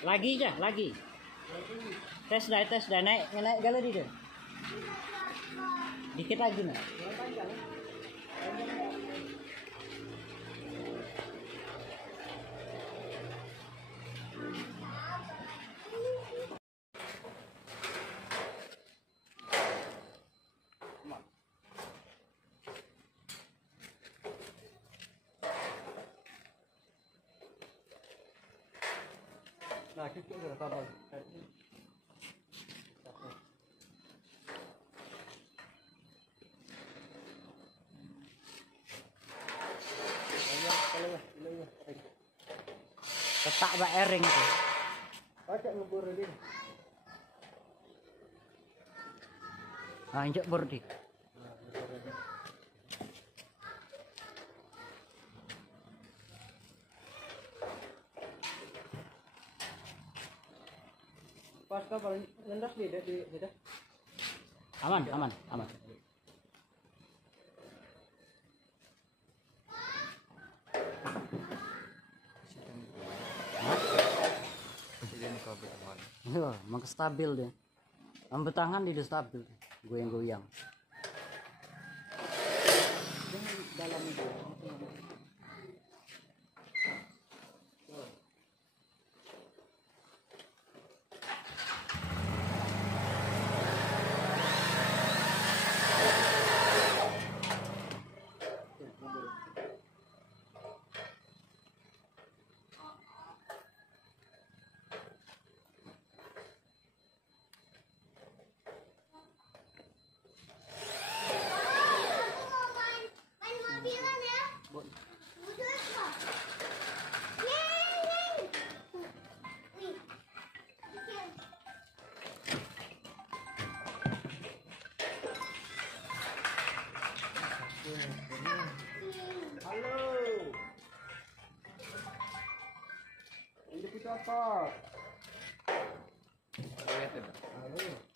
Lagi aja, lagi. Tes dah naik galeri deh. Dikit lagi nih. Nah, cucuk sudah tabal. Letak bak ering itu. Pacak ngebur ini. Nah, injek bor dik. Pas kapal ngendas di dah. Aman. Iya, emang stabil deh. Ambil tangan tidak stabil, goyang-goyang. Dalam itu. Halo. Ini kita apa? Halo.